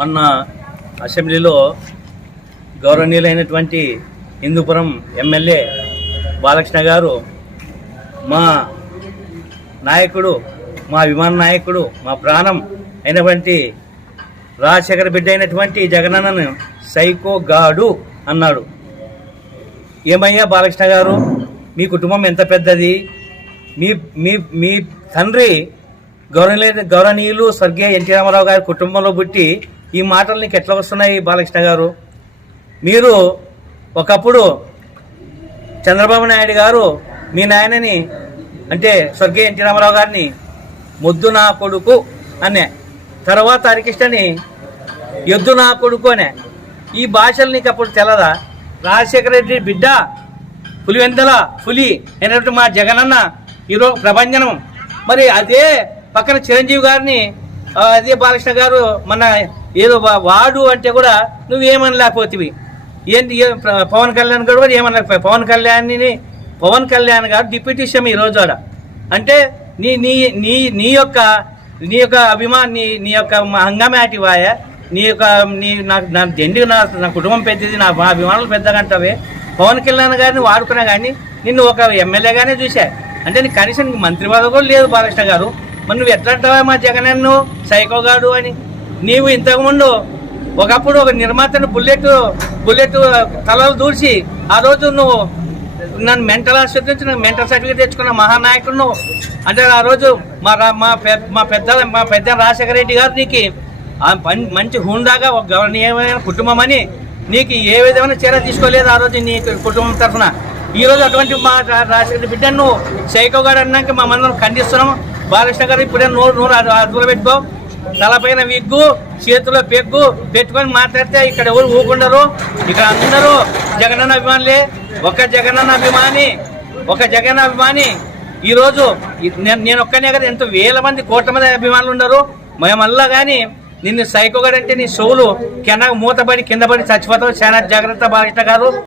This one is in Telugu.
మొన్న అసెంబ్లీలో గౌరవనీయులైనటువంటి హిందూపురం ఎమ్మెల్యే బాలకృష్ణ గారు మా నాయకుడు, మా అభిమాన నాయకుడు, మా ప్రాణం అయినటువంటి రాజశేఖర బిడ్డ అయినటువంటి జగనన్నను సైకో గాడు అన్నాడు. ఏమయ్యా బాలకృష్ణ గారు, మీ కుటుంబం ఎంత పెద్దది? మీ మీ మీ తండ్రి గౌరవనీయులు స్వర్గీయ ఎన్టీ రామారావు గారి కుటుంబంలో పుట్టి ఈ మాటలు నీకు ఎట్లా వస్తున్నాయి బాలకృష్ణ గారు? మీరు ఒకప్పుడు చంద్రబాబు నాయుడు గారు మీ నాయనని అంటే స్వర్గీయ ఎన్టీ రామారావు గారిని ముద్దు నా కొడుకు అనే, తర్వాత హరికృష్ణని ఎద్దు నా కొడుకు అనే. ఈ భాషలు నీకు అప్పుడు తెలదా? రాజశేఖర రెడ్డి బిడ్డ పులివెందల పులి అయినటువంటి మా జగనన్న ఈరోజు ప్రభంజనం. మరి అదే పక్కన చిరంజీవి గారిని అదే బాలకృష్ణ గారు మన ఏదో వాడు అంటే కూడా నువ్వేమనలేకపోతివి. ఏంటి పవన్ కళ్యాణ్ గారు కూడా ఏమనలేకపోయావు. పవన్ కళ్యాణ్ గారు డిప్యూటీ సీఎం ఈరోజు ఆడ అంటే నీ నీ నీ నీ యొక్క నీ యొక్క అభిమాని, నీ యొక్క హంగామాటి వాయ, నీ యొక్క నా జెండి నా కుటుంబం పెద్దది, నా అభిమానులు పెద్దగా అంటావే. పవన్ కళ్యాణ్ గారిని వాడుకున్నా కానీ నిన్ను ఒక ఎమ్మెల్యేగానే చూశా. అంటే నీకు కనీసం మంత్రి పదవి కూడా లేదు బాలకృష్ణ గారు. మరి నువ్వు ఎట్లా అంటావా మా జగనన్ను సైకోగాడు అని? నీవు ఇంతకుముందు ఒకప్పుడు ఒక నిర్మాతను బుల్లెట్ తలలు దూర్చి ఆ రోజు నువ్వు నన్ను మెంటల్ ఆసుపత్రి నుంచి నాకు మెంటల్ సర్టిఫికేట్ తెచ్చుకున్న మహానాయకుడు నువ్వు. అంటే ఆ రోజు మా పెద్ద రాజశేఖర రెడ్డి గారు నీకు మంచి హుందాగా ఒక గౌరవనీయమైన కుటుంబం అని నీకు ఏ విధమైన చర్య తీసుకోలేదు ఆ రోజు నీ కుటుంబం తరఫున. ఈరోజు అటువంటి మా రాజశేఖర బిడ్డను నువ్వు సైకోగాడు అన్నాక మమ్మల్ని ఖండిస్తున్నాము. బాలకృష్ణ గారు ఇప్పుడే నోరు అదుపులో పెట్టుకో. తలపైన విగ్గు చేతిలో పెగ్గు పెట్టుకొని మాట్లాడితే ఇక్కడ ఎవరు ఊకుండరు. ఇక్కడ అందరూ జగనన్న అభిమానులే. ఒక జగనన్న అభిమాని ఈరోజు నేను ఒక్కనే కదా, ఎంతో వేల మంది కోట్ల మంది అభిమానులు ఉన్నారు. మేమల్లా కానీ నిన్ను సైకోగాడంటే నీ చెవులు మూతపడి కింద పడి చచ్చిపోతావు. చాలా జాగ్రత్త బాలకృష్ణ గారు.